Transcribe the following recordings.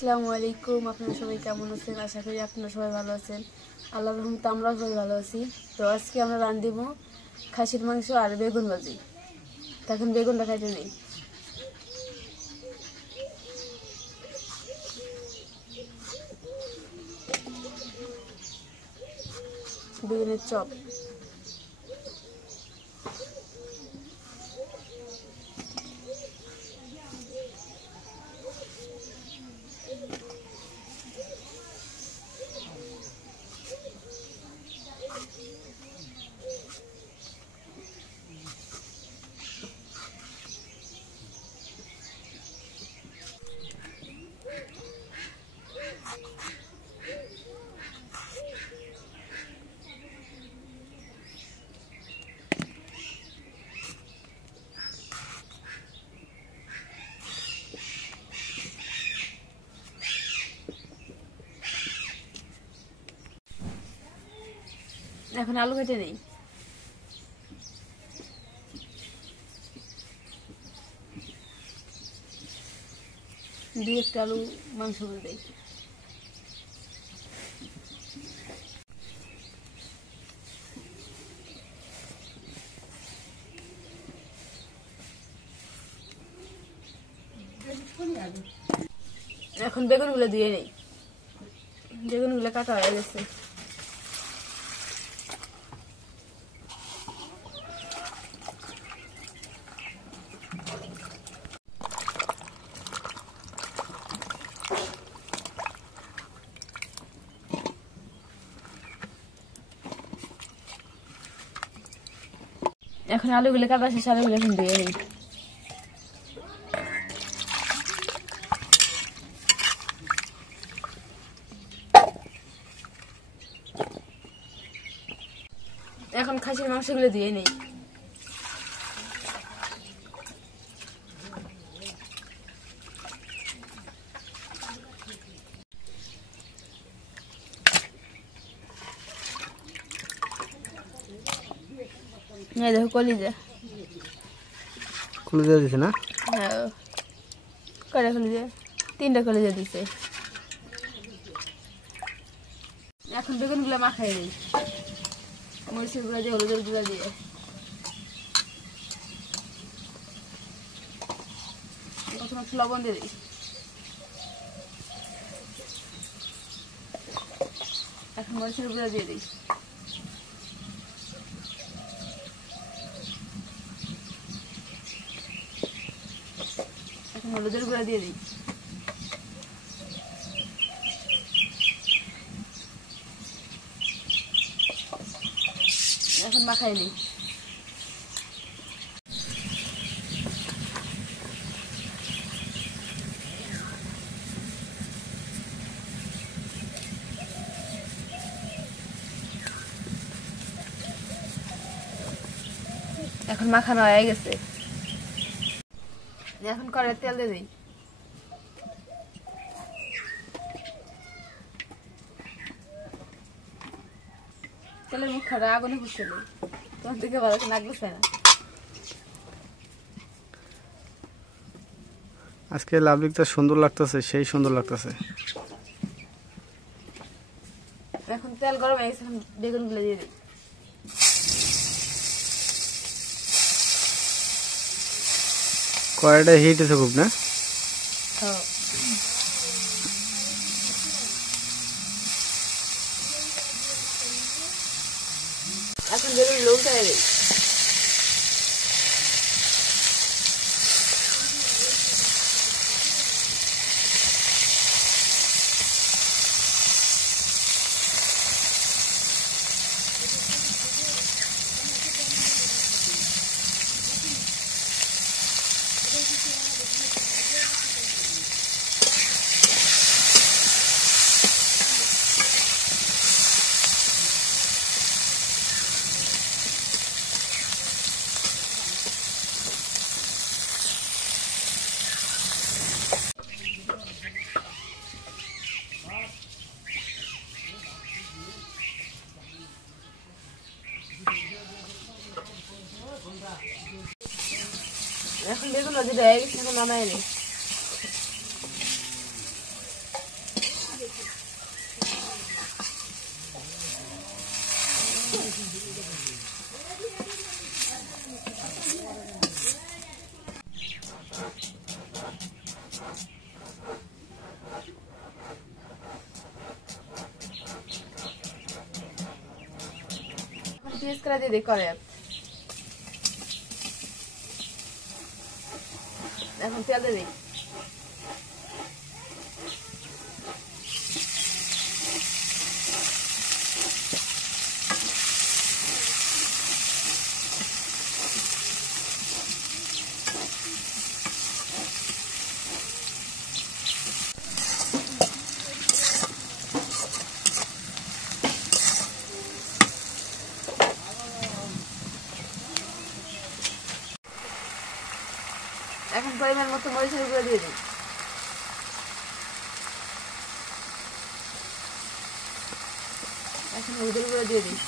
আসসালামু আলাইকুম। আপনারা সবাই কেমন আছেন? আশা করি আপনারা সবাই ভালো আছেন। আল্লাহর রহমতে আমরাও সবাই ভালো আছি। তো আজকে আমরা রাঁধব খাসির মাংস আর বেগুন ভাজি। তখন বেগুনটা খাইতে নেই, বেগুনের চপ। এখন আলু কেটে নেই। দিয়ে একটা আলু মাংস করে দেই। এখন বেগুনগুলো দিয়ে নেই। বেগুনগুলো কাটা হয়ে গেছে। এখন আলুগুলো কাটা শেষ, আলুগুলো এখন দিয়ে নেই। এখন খাসির মাংসগুলো দিয়ে নেই। দেখো কলিজা কলিজা দিছে না? হ্যাঁ, কয়টা কলিজা? 3টা কলিজা দিছে। এখন বেগুনগুলো মাখাই নেই, মরিচের গুঁড়া দিয়ে, হলুদের গুঁড়া দিয়ে। প্রথমে একটু লবণ দিয়ে দিই। এখন মরিচের গুঁড়া দিয়ে দিই। এখন হলুদের গুঁড়া দিয়ে দিই। এখন মাখাই নিই। এখন মাখানো হয়ে গেছে। এখন কড়াইয়ে তেল দিয়ে দিই। তেলের মুখ খারাপ, আগুনে ফুটছে নেই, তোমার দিকে ভালো নাক বুঝছে না। আজকে লাভলিকটা সুন্দর লাগতেছে, সেই সুন্দর লাগতেছে। এখন তেল গরম হয়ে গেছে, এখন বেগুনগুলো দিয়ে দিই। কড়াইটা হিট আছে খুব না? এখন বেগুন লৌটা দিই। এখন বেগুন ভাজিটা হয়ে গেছে, এখন নামাই নিই। পেঁয়াজ করা দিয়ে দিই করে। এখন তেল দিয়ে দিই। এখন পরিমাণ মতো মরিচের গুঁড়ো দিয়ে দিই। এখন হলুদের গুঁড়ো দিয়ে দিই।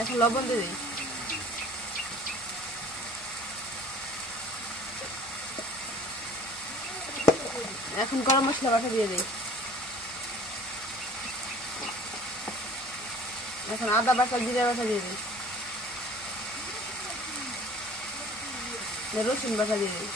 এখন লবণ দিয়ে দিই। এখন গরম মশলা বাটা দিয়ে দিই। এখন আদা বাটা জিরা বাটা দিয়ে দিই। রসুন বাটা দিয়ে দিই।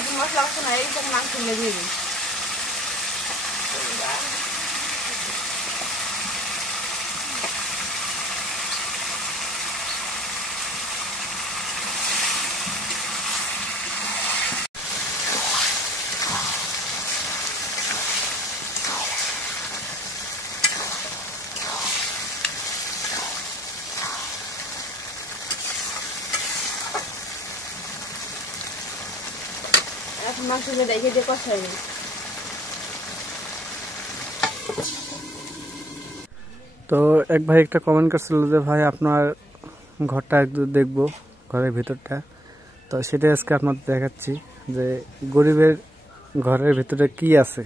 এখন মশলা কষানো এই তখন মাংস দিয়ে দিই। এখন মাংস দিয়ে রেখে দিয়ে কষাই নিই। তো এক ভাই একটা কমেন্ট করছিল যে ভাই আপনার ঘরটা একটু দেখবো, ঘরের ভিতরটা। তো সেটাই আজকে আপনাদের দেখাচ্ছি যে গরিবের ঘরের ভিতরে কি আছে,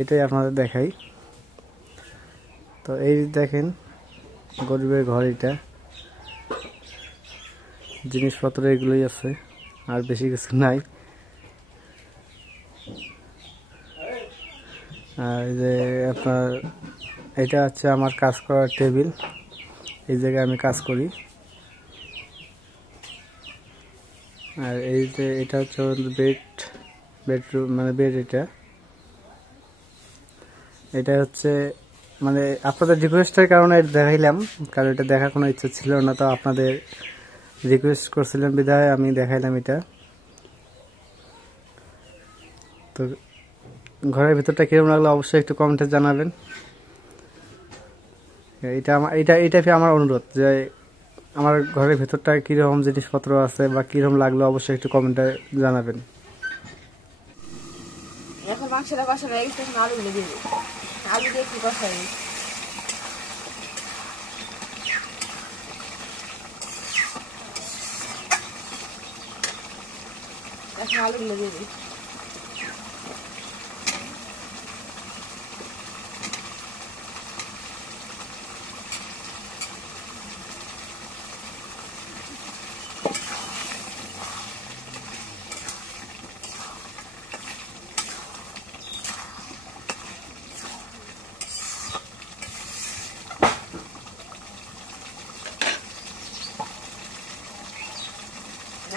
এটাই আপনাদের দেখাই। তো এই দেখেন গরিবের ঘর, এটা জিনিসপত্র এগুলোই আছে, আর বেশি কিছু নাই। আর এই যে আপনার এটা হচ্ছে আমার কাজ করার টেবিল, এই জায়গায় আমি কাজ করি। আর এই যে এটা হচ্ছে বেডরুম, মানে বেড। এটা হচ্ছে মানে আপনাদের রিকোয়েস্টের কারণে এটা দেখাইলাম, কারণ এটা দেখার কোনো ইচ্ছা ছিল না, তো আপনাদের রিকোয়েস্ট করছিলেন বিধায় আমি দেখাইলাম এটা। তো ঘরের ভিতরটা কিরকম লাগলো অবশ্যই একটু কমেন্টে জানাবেন। এইটাই আমার অনুরোধ যে আমার ঘরের ভিতরটা কিরকম জিনিসপত্র আছে বা কিরকম লাগলো অবশ্যই একটু কমেন্টে জানাবেন। এখন মাংসটা কষানো হয়ে গেছে, এখন আলুগুলো দিয়ে দিই। আলু দিয়ে একটু কষাই নিই। এখন আলুগুলো দিয়ে দিই।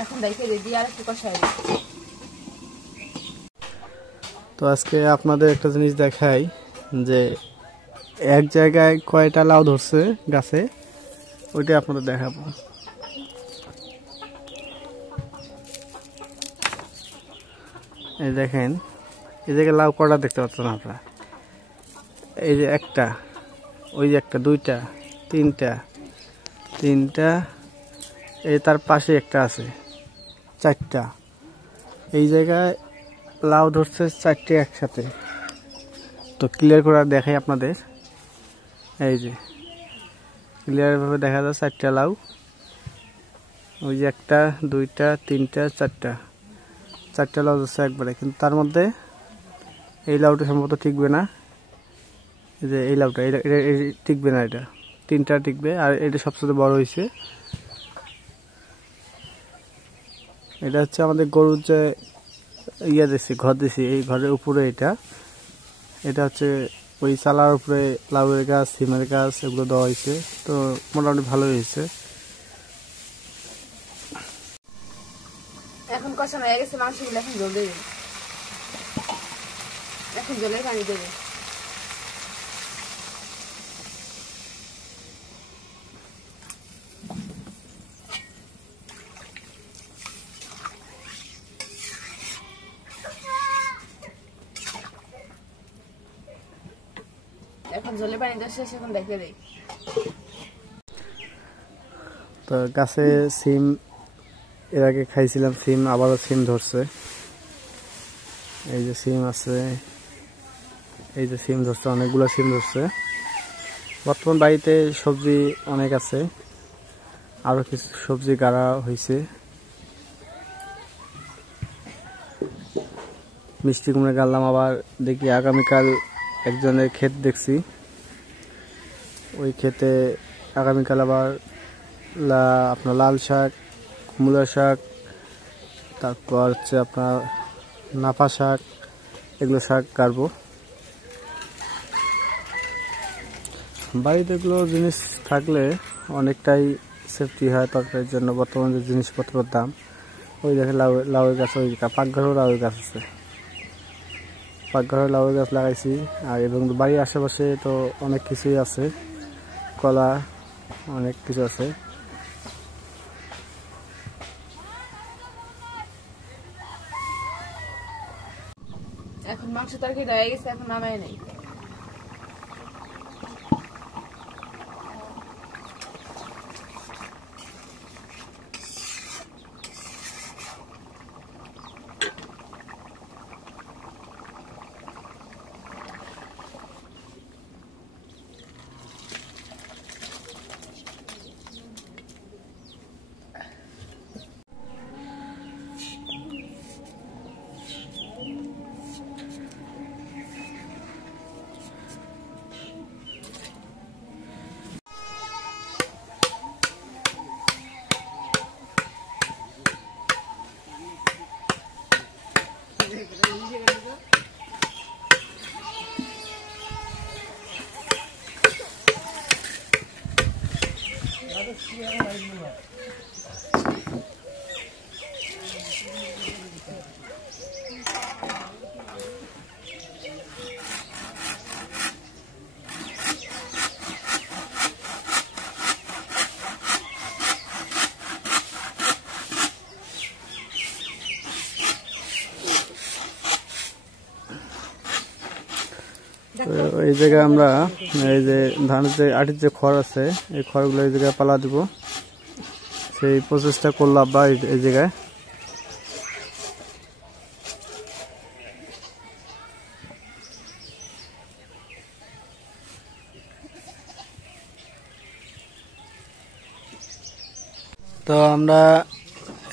এখন দেখে দিই আর একটু কষাই দিই। তো আজকে আপনাদের একটা জিনিস দেখাই যে এক জায়গায় কয়টা লাউ ধরছে গাছে, ওইটা আপনাদের দেখাবো। এই দেখেন এই জায়গায় লাউ কটা দেখতে পাচ্ছেন আপনারা। এই যে একটা, ওই যে একটা, দুইটা, তিনটা, এই তার পাশে একটা আছে, চারটা। এই জায়গায় লাউ ধরছে চারটে একসাথে। তো ক্লিয়ার করে দেখাই আপনাদের। এই যে ক্লিয়ারভাবে দেখা যায় চারটা লাউ, ওই যে একটা, দুইটা, তিনটা, চারটা, 4টা লাউ ধরছে একবারে, কিন্তু তার মধ্যে এই লাউটা সম্ভবত টিকবে না। এই যে এই লাউটা এটা টিকবে না, এটা 3টা টিকবে, আর এটা সবচেয়ে বড় হয়েছে। এটা হচ্ছে আমাদের গরুর যে ইয়া দিছি, ঘর দিছি, এই ঘরের উপরে এটা হচ্ছে ওই চালার উপরে লাউয়ের গাছ, সিমের গাছ এগুলো দেওয়া হয়েছে। তো মোটামুটি ভালোই হয়েছে। এখন কষানো হয়ে গেছে মাংসগুলো, এখন জল দেবে, এখন জলের পানি দেবে। এখন জলে পানি দেওয়া শেষ, এখন দেখে দেয়। তো গাছে সিম এর আগে খাইছিলাম, সিম আবারও সিম ধরছে। এই যে সিম আছে, এই যে সিম ধরছে, অনেকগুলো সিম ধরছে। বর্তমান বাড়িতে সবজি অনেক আছে, আরো কিছু সবজি গাড়া হয়েছে। মিষ্টি কুমড়া গাড়লাম, আবার দেখি আগামীকাল একজনের ক্ষেত দেখছি, ওই ক্ষেতে আগামীকাল আবার আপনার লাল শাক, মূলা শাক, তারপর হচ্ছে আপনার নাফা শাক, এগুলো শাক কাটবো। বাড়িতে এগুলো জিনিস থাকলে অনেকটাই সেফটি হয় তরকারির জন্য। বর্তমানে যে জিনিসপত্রের দাম, ওই দেখে লাউয়ের গাছ, ওই পাকঘরেও লাউয়ের গাছ আছে, পাকঘরে লাউয়ের গাছ লাগাইছি। আর এবং বাড়ির আশেপাশে তো অনেক কিছুই আছে, কলা, অনেক কিছু আছে। এখন মাংস তরকারি হয়ে গেছে, এখন নামাই নেই। এই জায়গায় আমরা এই যে ধানের যে আটির যে খড় আছে, এই খড়গুলো এই জায়গায় পালা দিব, সেই প্রসেসটা করলাম বা এই জায়গায়। তো আমরা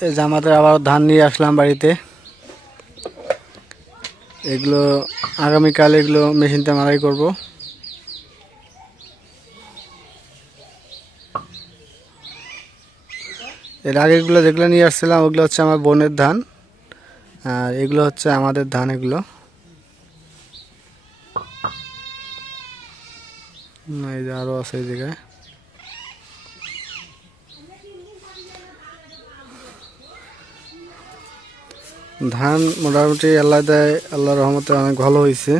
এই যে আমাদের আবার ধান নিয়ে আসলাম বাড়িতে। এগুলো আগামীকাল এগুলো মেশিনতে মারাই করব। এর আগেরগুলো যেগুলো নিয়ে আসছিলাম ওগুলো হচ্ছে আমার বোনের ধান, আর এগুলো হচ্ছে আমাদের ধান। এগুলো এই যে আরো আছে এই জায়গায়। ধান মোটামুটি আল্লাহ দেয়, আল্লাহর রহমতে অনেক ভালো হয়েছে।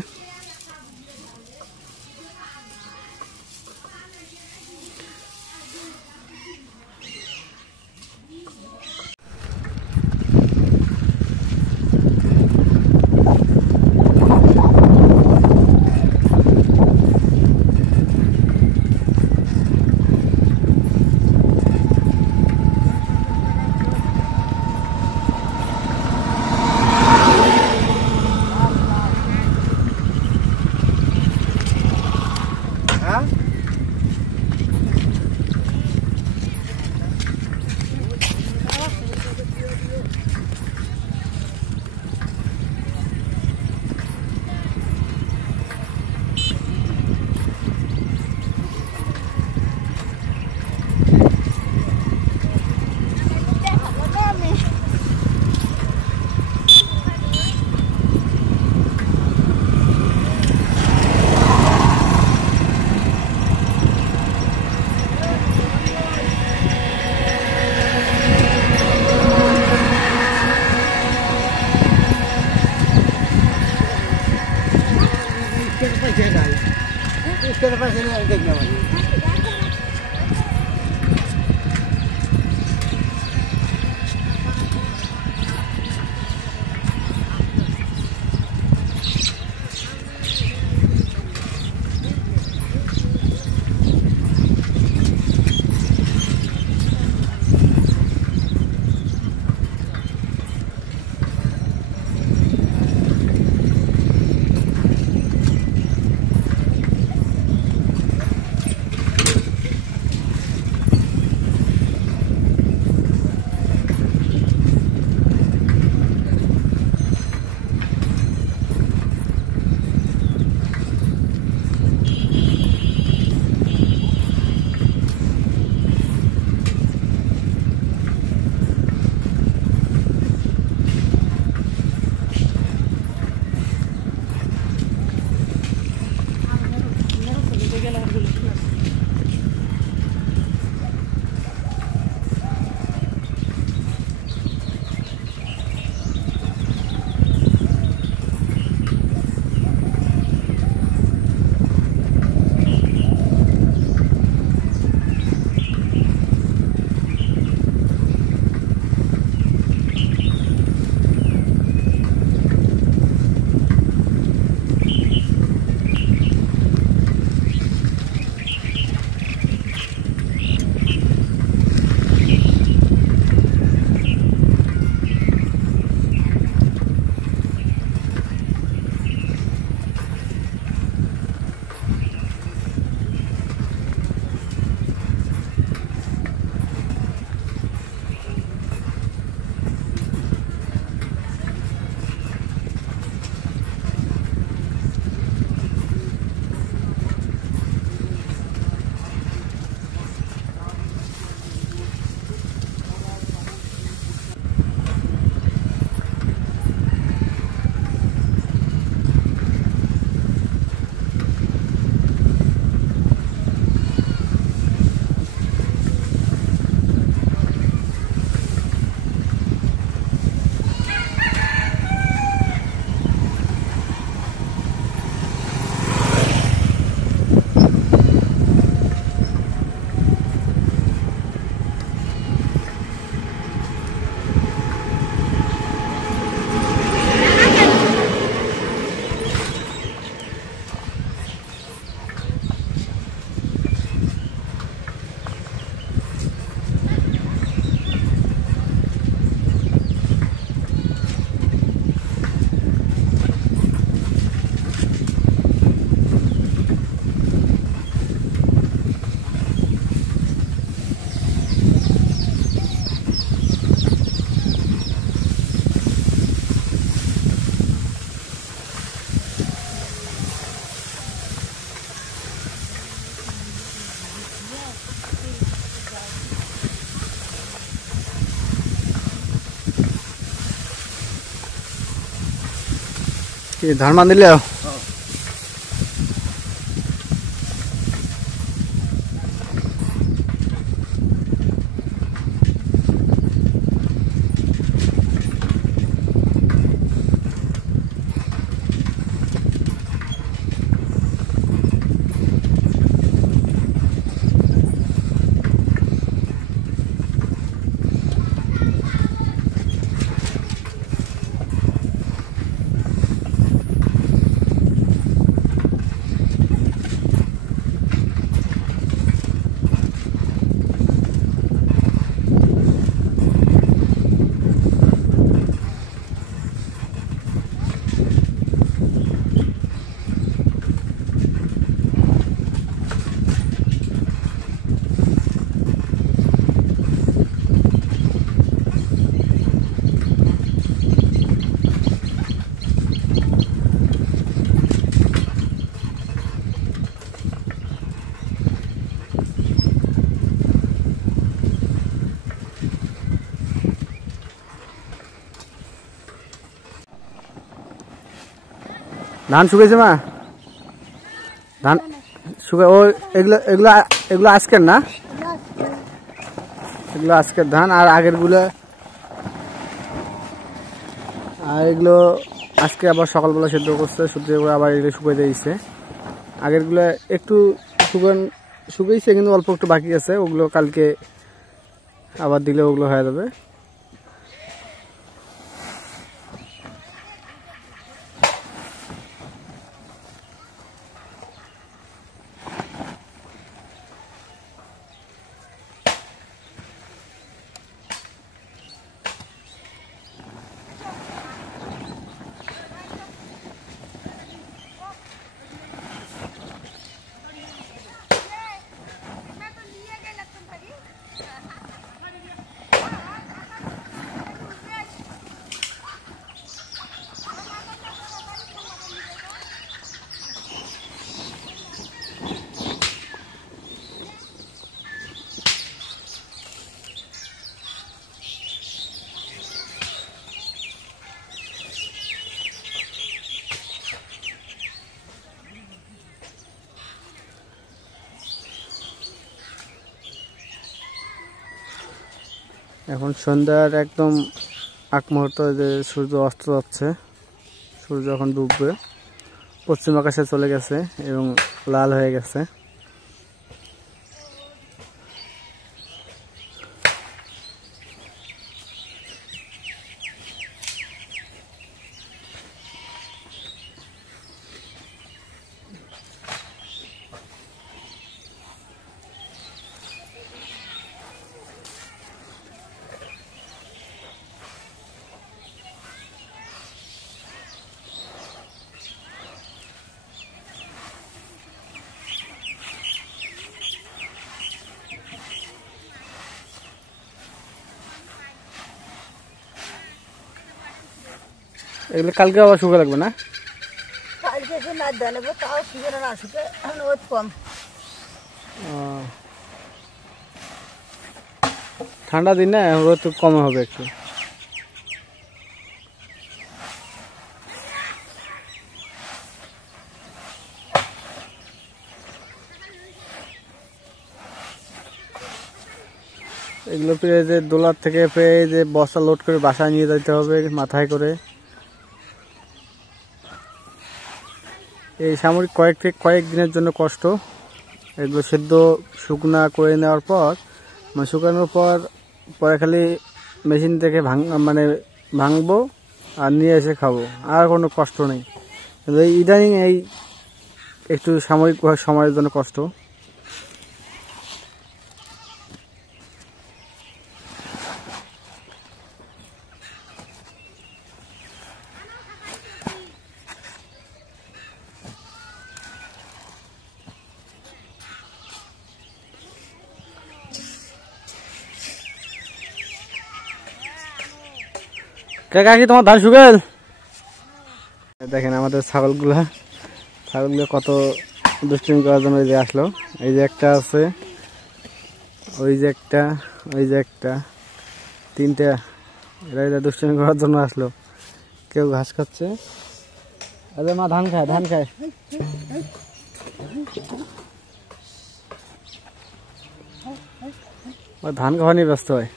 কি ধান মান দিলে ধান শুকাইছে মা ধান শুকাই ও এগুলো এগুলো এগুলো আজকের না এগুলো আজকের ধান আর আগের গুলো আর এগুলো আজকে আবার সকালবেলা সেদ্ধ করছে সেদ্ধ করে আবার এগুলো শুকাই দিয়েছে আগের গুলো একটু শুকাইছে কিন্তু অল্প একটু বাকি আছে ওগুলো কালকে আবার দিলে ওগুলো হয়ে যাবে এখন সন্ধ্যার একদম আগ মুহূর্তে যে সূর্য অস্ত যাচ্ছে সূর্য এখন ডুববে পশ্চিম আকাশে চলে গেছে এবং লাল হয়ে গেছে এগুলো কালকে আবার শুকা লাগবে না কালকে এসে না দেবো তাও শুকে না শুকে এখন রোদ কম ঠান্ডা দিন না রোদ কম হবে একটু এগুলো পেয়ে যে দোলার থেকে পেয়ে যে বস্তা লোড করে বাসায় নিয়ে যেতে হবে মাথায় করে এই সামরিক কয়েক দিনের জন্য কষ্ট এগুলো সেদ্ধ শুকনা করে নেওয়ার পর মানে শুকানোর পর পরে খালি মেশিন থেকে ভাঙবো আর নিয়ে এসে খাবো আর কোনো কষ্ট নেই কিন্তু এই ইদানিং এই একটু সাময়িক সময়ের জন্য কষ্ট কাকা কি তোমার ধান শুকাল দেখেন আমাদের ছাগলগুলো কত দুষ্টুমি করার জন্য এই যে আসলো এই যে একটা আছে ওই যে একটা তিনটা এরা দুষ্টুমি করার জন্য আসলো কেউ ঘাস খাচ্ছে আরে মা ধান খায় ধান খাওয়া নিয়ে ব্যস্ত হয়।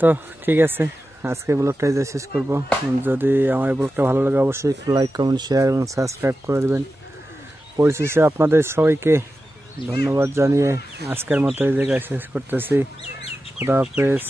তো ঠিক আছে, আজকে ব্লগটা এই যে শেষ করব। যদি আমার এই ব্লগটা ভালো লাগে অবশ্যই একটু লাইক কমেন্ট শেয়ার এবং সাবস্ক্রাইব করে দেবেন। পরিশেষে আপনাদের সবাইকে ধন্যবাদ জানিয়ে আজকের মতো এই জায়গায় শেষ করতেছি। খুদা হাফেজ।